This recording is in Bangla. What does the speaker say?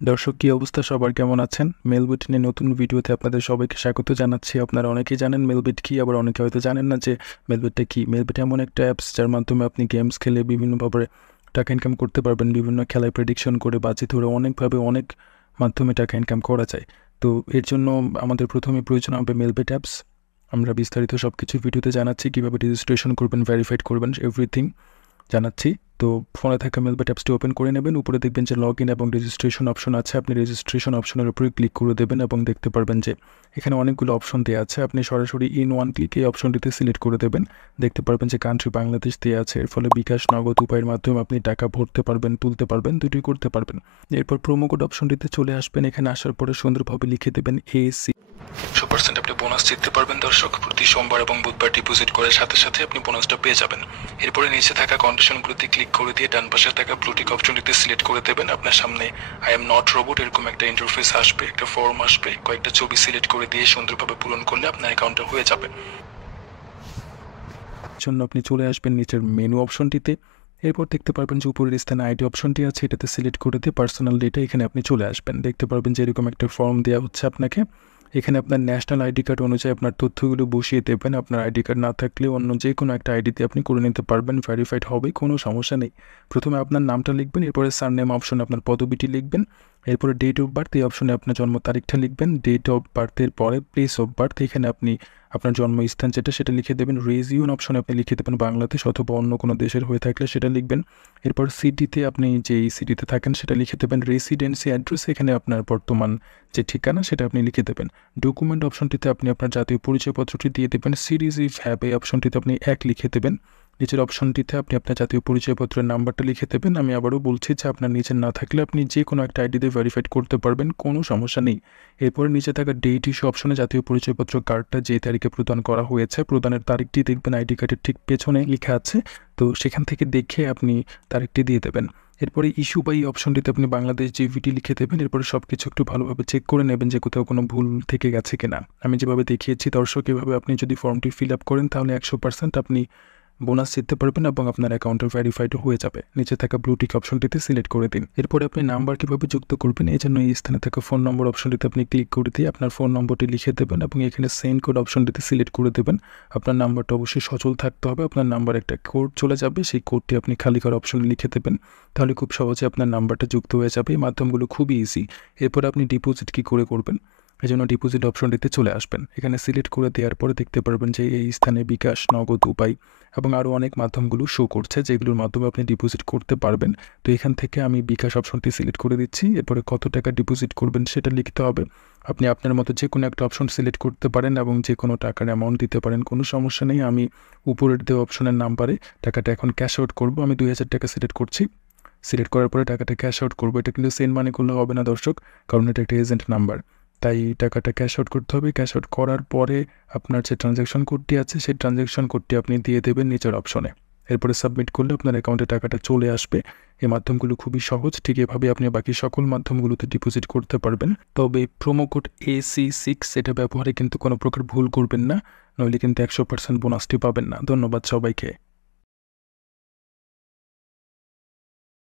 দর্শক, কি অবস্থা? সবার কেমন আছেন? মেলবিট নিয়ে নতুন ভিডিওতে আপনাদের সবাইকে স্বাগত জানাচ্ছি। আপনারা অনেকেই জানেন মেলবিট কি, আবার অনেকে হয়তো জানেন না যে মেলবিটটা কি। মেলবিট এমন একটা অ্যাপস যার মাধ্যমে আপনি গেমস খেলে বিভিন্নভাবে টাকা ইনকাম করতে পারবেন। বিভিন্ন খেলায় প্রেডিকশন করে বাজি ধরে অনেকভাবে অনেক মাধ্যমে টাকা ইনকাম করা যায়। তো এর জন্য আমাদের প্রথমে প্রয়োজন হবে মেলবিট অ্যাপস। আমরা বিস্তারিত সব কিছু ভিডিওতে জানাচ্ছি, কীভাবে রেজিস্ট্রেশন করবেন, ভেরিফাইড করবেন, এভরিথিং জানাচ্ছি। তো ফোনে থাকা মেলবেট অ্যাপসটি ওপেন করে নেবেন। উপরে দেখবেন যে লগ ইন এবং রেজিস্ট্রেশন অপশন আছে। আপনি রেজিস্ট্রেশন অপশনের উপরে ক্লিক করে দেবেন এবং দেখতে পারবেন যে এখানে অনেকগুলো অপশন দেওয়া আছে। আপনি সরাসরি ইন ওয়ান ক্লিক এই অপশনটিতে সিলেক্ট করে দেবেন। দেখতে পারবেন যে কান্ট্রি বাংলাদেশ দেওয়া আছে। এর ফলে বিকাশ, নগদ উপায়ের মাধ্যমে আপনি টাকা ভরতে পারবেন, তুলতে পারবেন, দুটোই করতে পারবেন। এরপর প্রোমো কোড অপশনটিতে চলে আসবেন। এখানে আসার পরে সুন্দরভাবে লিখে দেবেন AC 100% আপনি বোনাস জিততে পারবেন। দর্শক, প্রতি সোমবার এবং বুধবার ডিপোজিট করার সাথে সাথে আপনি বোনাসটা পেয়ে যাবেন। এরপরে নিচে থাকা কন্ডিশনগুলোতে ক্লিক করে দিয়ে ডান পাশে থাকা ব্লুটিক অপশনটিতে সিলেক্ট করে দেবেন। আপনার সামনে আই এম নট রোবট এরকম একটা ইন্টারফেস আসবে, একটা ফর্ম আসবে। কয়েকটা ছবি সিলেক্ট করে দিয়ে সুন্দরভাবে পূরণ করলে আপনার অ্যাকাউন্টটা হয়ে যাবে। জন্য আপনি চলে আসবেন নিচের মেনু অপশনটিতে। এরপর দেখতে পারবেন যে উপরের স্থানে আইডি অপশনটি আছে, এটাতে সিলেক্ট করে দিয়ে পার্সোনাল ডেটা এখানে আপনি চলে আসবেন। দেখতে পারবেন যে এরকম একটা ফর্ম দেওয়া হচ্ছে আপনাকে। এখানে আপনার ন্যাশনাল আইডি কার্ড অনুযায়ী আপনার তথ্যগুলো বসিয়ে দেবেন। আপনার আইডি কার্ড না থাকলে অন্য যে কোনো একটা আইডিতে আপনি করে নিতে পারবেন, ভেরিফাইড হবে, কোনো সমস্যা নেই। প্রথমে আপনার নামটা লিখবেন, এরপরে সারনেম অপশনে আপনার পদবিটি লিখবেন। এরপরে ডেট অফ বার্থ এই অপশনে আপনার জন্ম তারিখটা লিখবেন। ডেট অফ বার্থের পরে প্লেস অফ বার্থ এখানে আপনি আপনার জন্মস্থান যেটা সেটা লিখে দেবেন। রিজিয়ন অপশনে আপনি লিখে দেবেন বাংলাদেশ, অথবা অন্য কোনো দেশের হয়ে থাকলে সেটা লিখবেন। এরপর সিটিতে আপনি যেই সিটিতে থাকেন সেটা লিখে দেবেন। রেসিডেন্সি অ্যাড্রেস এখানে আপনার বর্তমান যে ঠিকানা সেটা আপনি লিখে দেবেন। ডকুমেন্ট অপশনটিতে আপনি আপনার জাতীয় পরিচয়পত্রটি দিয়ে দেবেন। সিরিজ ইফ হ্যাভ এই অপশনটিতে আপনি 1 লিখে দেবেন। নিচের অপশনটিতে আপনি আপনার জাতীয় পরিচয়পত্রের নাম্বারটা লিখে দেবেন। আমি আবারও বলছি যে আপনার নিচে না থাকলে আপনি যে কোনো একটা আইডিতে ভেরিফাইড করতে পারবেন, কোনো সমস্যা নেই। এরপরে নিচে থাকা ডেট ইস্যু অপশনে জাতীয় পরিচয়পত্র কার্ডটা যে তারিখে প্রদান করা হয়েছে, প্রদানের তারিখটি দেখবেন আইডি কার্ডের ঠিক পেছনে লেখা আছে। তো সেখান থেকে দেখে আপনি তারিখটি দিয়ে দেবেন। এরপরে ইস্যু বা এই অপশনটিতে আপনি বাংলাদেশ জিভিটি লিখে দেবেন। এরপরে সব কিছু একটু ভালোভাবে চেক করে নেবেন যে কোথাও কোনো ভুল থেকে গেছে কিনা। আমি যেভাবে দেখিয়েছি দর্শক, এভাবে আপনি যদি ফর্মটি ফিল আপ করেন তাহলে 100% আপনি বোনাস জিততে পারবেন এবং আপনার অ্যাকাউন্টে ভেরিফাইড হয়ে যাবে। নিচে থাকা ব্লুটিক অপশনটিতে সিলেক্ট করে দিন। এরপরে আপনি নাম্বার কীভাবে যুক্ত করবেন, এই জন্য এই স্থানে থাকা ফোন নম্বর অপশনটিতে আপনি ক্লিক করে দিয়ে আপনার ফোন নম্বরটি লিখে দেবেন এবং এখানে সেন্ড কোড অপশনটিতে সিলেক্ট করে দেবেন। আপনার নাম্বারটা অবশ্যই সচল থাকতে হবে। আপনার নাম্বার একটা কোড চলে যাবে, সেই কোডটি আপনি খালি করা অপশনে লিখে দেবেন। তাহলে খুব সহজে আপনার নাম্বারটা যুক্ত হয়ে যাবে। এই মাধ্যমগুলো খুবই ইজি। এরপর আপনি ডিপোজিট কী করে করবেন, এই জন্য ডিপোজিট অপশনটিতে চলে আসবেন। এখানে সিলেক্ট করে দেওয়ার পরে দেখতে পারবেন যে এই স্থানে বিকাশ, নগদ উপায় এবং আরও অনেক মাধ্যমগুলো শো করছে, যেগুলোর মাধ্যমে আপনি ডিপোজিট করতে পারবেন। তো এখান থেকে আমি বিকাশ অপশনটি সিলেক্ট করে দিচ্ছি। এরপরে কত টাকা ডিপোজিট করবেন সেটা লিখতে হবে। আপনি আপনার মতো যে কোনো একটা অপশন সিলেক্ট করতে পারেন এবং যে কোনো টাকার অ্যামাউন্ট দিতে পারেন, কোনো সমস্যা নেই। আমি উপরের দেওয়া অপশনের নাম্বারে টাকাটা এখন ক্যাশ আউট করবো। আমি 2000 টাকা সিলেক্ট করছি। সিলেক্ট করার পরে টাকাটা ক্যাশ আউট করবো। এটা কিন্তু সেন্ড মানি করলে হবে না দর্শক, কারণ এটা একটা এজেন্ট নাম্বার। তাই টাকাটা ক্যাশ আউট করতে হবে। ক্যাশ আউট করার পরে আপনার যে ট্রানজ্যাকশন কোডটি আছে সেই ট্রানজ্যাকশন কোডটি আপনি দিয়ে দেবেন নিচের অপশনে। এরপরে সাবমিট করলে আপনার অ্যাকাউন্টে টাকাটা চলে আসবে। এই মাধ্যমগুলো খুবই সহজ। ঠিক এভাবে আপনি বাকি সকল মাধ্যমগুলোতে ডিপোজিট করতে পারবেন। তবে প্রোমো কোড AC6 এটা ব্যবহারে কিন্তু কোনো প্রকার ভুল করবেন না, নইলে কিন্তু 100% বোনাসটি পাবেন না। ধন্যবাদ সবাইকে।